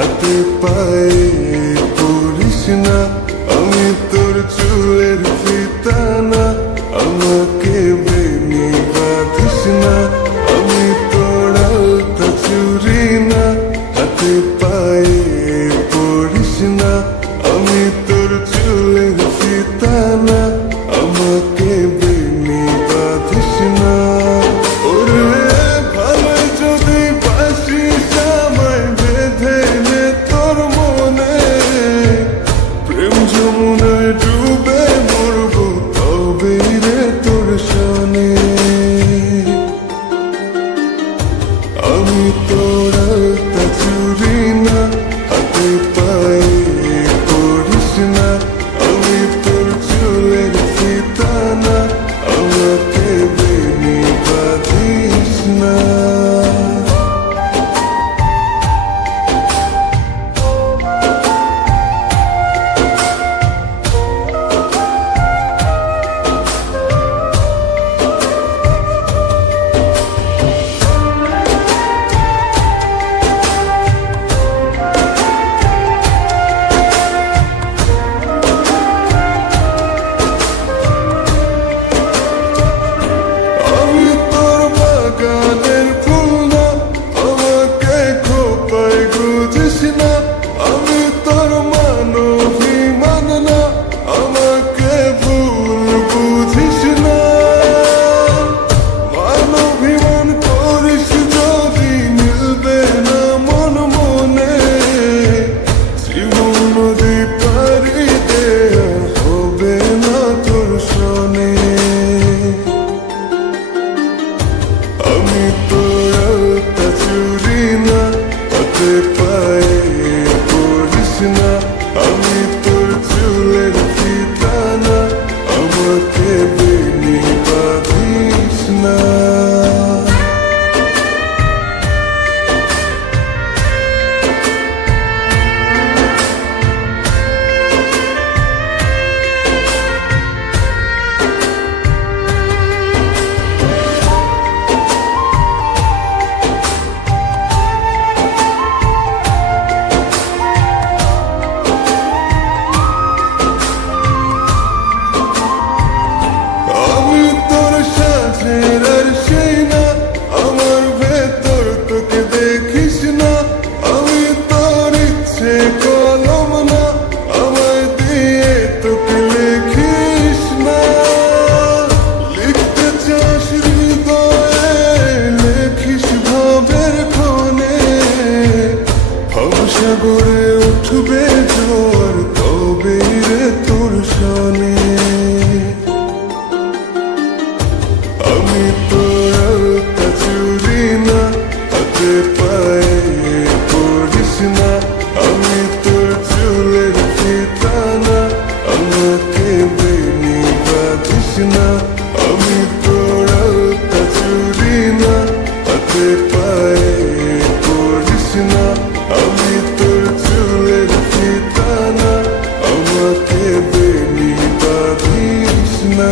হাতে পায়ে পড়িস না, আমি তোর চুলের ফিতা না, আমাকে বেনি বাঁধিস না, আমি তোর আলতা চুরি না। হাতে পায়ে পড়িস না, আমি তোর চুলের ফিতা না, আমাকে বেনি বাঁধিস না। ওরে ভালো যদি বাসিস আমায় বেঁধে নে তোর মনে, প্রেম যমুনায় ডুবে মরবো তবে রে তোর শোনে। আমি তোর আলতা চুরি না, হাতে পায়ে পড়িস না, আমি তোর চুলের ফিতা না, আমাকে বেনি বাঁধিস না। আমি তোর বাগানের ফুল না, আমাকে খোপায় গুজিস না, আমি তোর মানবিমান না, আমাকে ভুল বুঝিস না। মানবিমান করিস যদি মিলবে না মন মনে, জীবন নদী পারি দে আর হবে না তোর শোনে। আমি তোর আলতা চুরি না, হাতে পায়ে পড়িস না, আমি তোর চুলের ফিতা না, আমাকে বেনি বাঁধিস না। আমি তোর সাথের আর সেই না, আমার ভেতর তোকে দেখিস না, আমি তোর ইচ্ছে কলম না, আমায় দিয়ে তোকে লেখিস না। লিখতে চাস হৃদয়ে লেখিস ভাবের ক্ষণে, ভবসাগরে উঠবে জোয়ার তবে রে তোর শোনে। আমি তোর আলতা চুরি না, হাতে পায়ে পড়িস না, আমি তোর চুলের ফিতা না, আমাকে বেনি বাঁধিস না। আমি তোর আলতা চুরি না, হাতে পায়ে পড়িস না, আমি তোর চুলের ফিতা না, আমাকে বেনি বাঁধিস না।